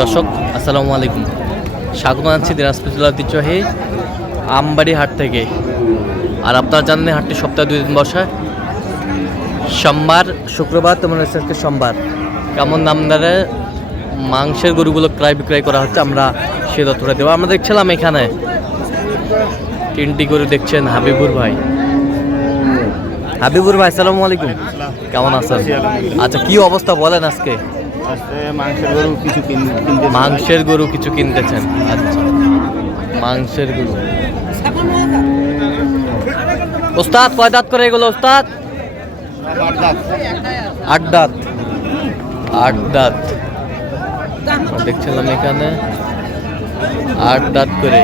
দর্শক আসসালামু আলাইকুম, স্বাগত জানাচ্ছি দিনাজপুর জেলার ঐতিহ্যবাহী আমবাড়ি হাট থেকে। আর আপনারা জানেন হাটটি সপ্তাহে 2 দিন বসে, সোমবার শুক্রবার, তেমন আজকে সোমবার। কেমন দামদারে মাংসের গরুগুলো ক্রয় বিক্রয় করা হচ্ছে আমরা সে তথ্যটা দেবো। আমরা দেখছিলাম এখানে 3টি গরু দেখছেন হাবিবুর ভাই। হাবিবুর ভাই আসসালামু আলাইকুম, কেমন আছেন? আচ্ছা, কি অবস্থা বলেন আজকে? মাংসের গরু কিছু কিনতেছেন? আচ্ছা, মাংসের গরু। ওস্তাদ কয় দাঁত করে এগুলো ওস্তাদ? 8 দাঁত। 8 দাঁত দেখছিলাম এখানে 8 দাঁত করে।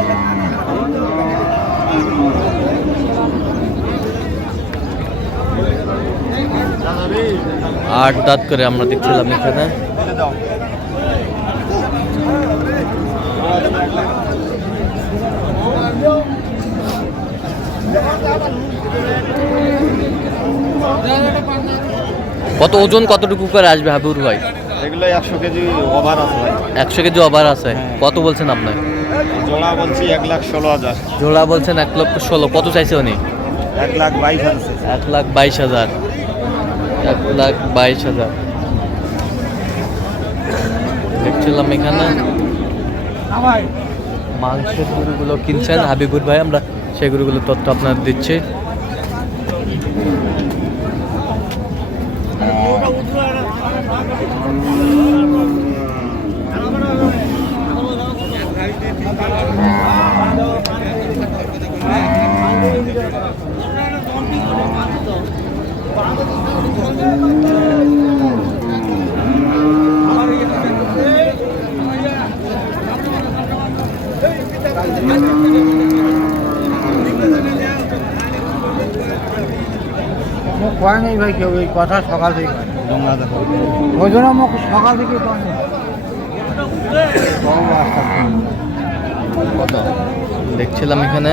আট দাঁত করে আমরা দেখছিলাম এখানে। কত ওজন কতটুকু করে আসবে হাবিবুর ভাই? এগুলো 100 কেজি ওভার আছে ভাই। 100 কেজি ওভার আছে। কত বলছেন আপনার? জোড়া বলছি 1,16,000। জোড়া বলছেন 1,16,000। কত চাইছে উনি? 1,22,000। 1,22,000। 1,22,000 দেখছিলাম এখানে। মাংসের গরুগুলো কিনছেন হাবিবুর ভাই, আমরা সেই গরুগুলোর তথ্য আপনার দিচ্ছি। কয় নেই ভাই কেউ, এই কথা সকাল থেকে ওই জন্য আমাকে সকাল থেকে কত দেখছিলাম এখানে।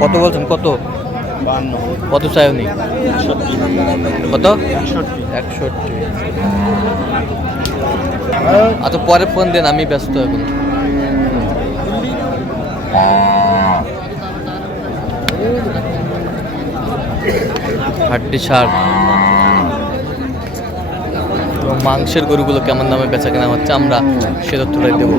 কত বলছেন? কত কত চাই উনি? কত? 61। আচ্ছা, পরে ফোন দেন, আমি ব্যস্ত এখন। হাড্ডি সার এবং মাংসের গরুগুলো কেমন দামে বেচা কেনা হচ্ছে আমরা সে তথ্যটাই দেবো।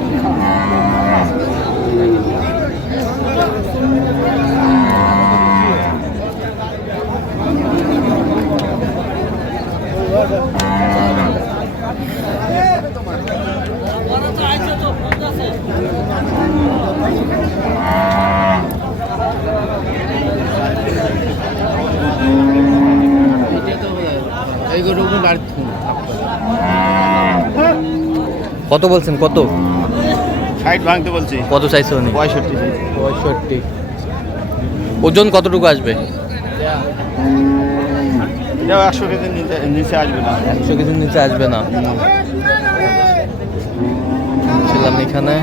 কত বলছেন? কত? 60 ভাঙতে বলছি। কত চাইছে উনি? 65। ওজন কতটুকু আসবে? এটাও 100 কেজির নিচে আসবে না। 100 কেজির নিচে আসবে না। ছিলাম এখানে।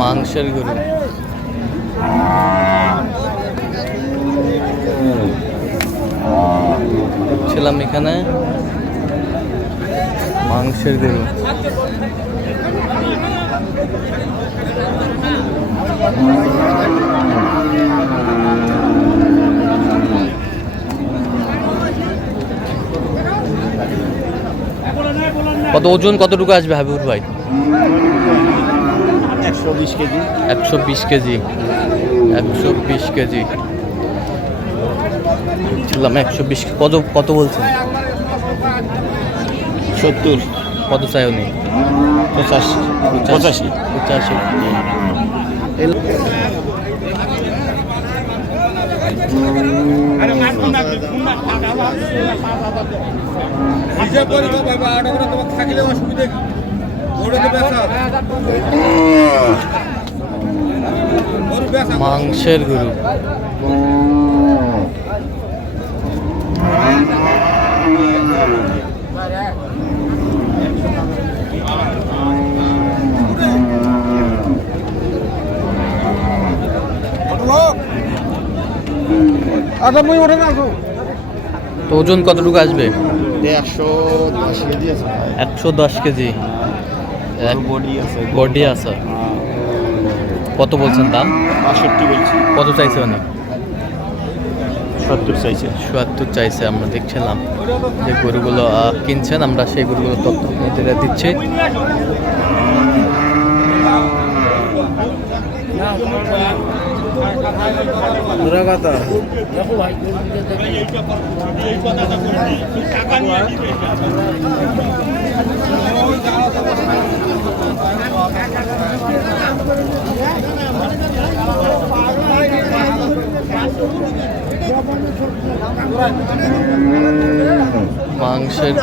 মাংসের গরু ছিলাম এখানে। মাংসের গরু কত ওজন কতটুকু আসবে হাবিবুর ভাই? 120 কেজি। 120 কেজি। 120 কেজি ছিলাম। 120 কত কত বলছেন? 70। কত চাই উনি? 85। মাংসের গরু তো ওজন কতটুকু আসবে? 110 কেজি আছে। 110 কেজি বডি আছে। বডি আছে। কত বলছেন দাম? 65 বলছি। কত চাইছে মানে? 70 চাইছে। ৭৭ চাইছে। আমরা দেখছিলাম যে গরুগুলো কিনছেন, আমরা সেই গরুগুলো তথ্য আপনাদের দিচ্ছি। মাংসের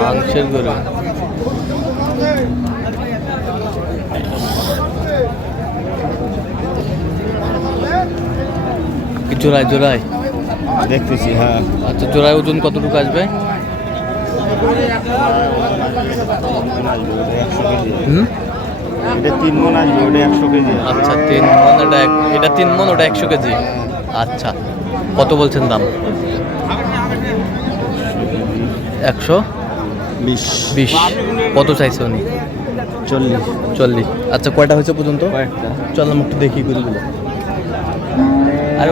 মাংসের গরু কি জোড়ায় জোড়ায় দেখতেছি। হ্যাঁ, আচ্ছা, জোড়ায় ওজন কতটুকু আসবে? 100 কেজি। হুম, এটা 3 মণ আসবে, ওটা 100 কেজি। আচ্ছা 3 মণ, এটা 3 মণ, ওটা 100 কেজি। আচ্ছা, কত বলছেন দাম? 120। কত চাইছে উনি? 40। আচ্ছা, কয়টা হয়েছে পর্যন্ত? চল আমি একটু দেখি গরুগুলো। আরে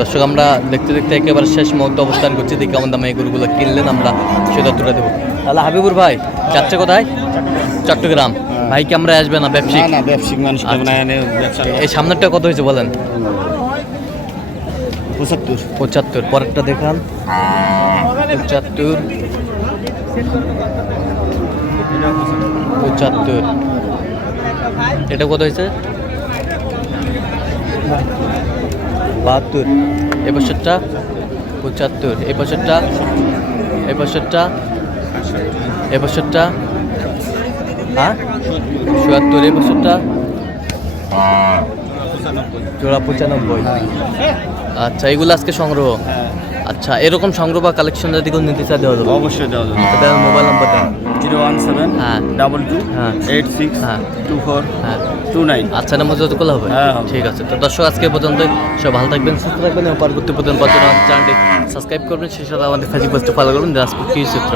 দর্শক, আমরা দেখতে দেখতে একেবারে শেষ মুহূর্তে অবস্থান করছি। দেখি আমাদের দামে এই গরুগুলো কিনলেন, আমরা সে তথ্যটা দেবো। তাহলে হাবিবুর ভাই যাচ্ছে কোথায়? চট্টগ্রাম। ভাই কি আমরা আসবে না ব্যবসায়িক? না, ব্যবসায়িক মানুষ আচ্ছা। ব্যবসা। এই সামনেরটা কত হয়েছে বলেন? 75। পরেরটা দেখান। 75। এটা কত হয়েছে? 72। এই বছরটা 75। এই বছরটা হ্যাঁ 77। এই বছরটা জোড়া 95। আচ্ছা, এগুলো আজকে সংগ্রহ। আচ্ছা, এরকম সংগ্রহ বা কালেকশন যদি কোনো নিতে চাই দেওয়া যাবে? অবশ্যই দেওয়া যাবে। তাদের মোবাইল নাম্বার দেন। 017 হ্যাঁ 22 হ্যাঁ 86 হ্যাঁ 24 হ্যাঁ 29। আচ্ছা, নাম্বার যত করলে হবে? হ্যাঁ। ঠিক আছে। তো দর্শক, আজকে পর্যন্ত সব ভালো থাকবেন, সুস্থ থাকবেন এবং পরবর্তী পর্যন্ত চ্যানেলটি সাবস্ক্রাইব করবেন। সেই সাথে আমাদের ফেসবুক পেজটা ফলো করবেন, দিনাজপুর কৃষি চিত্র।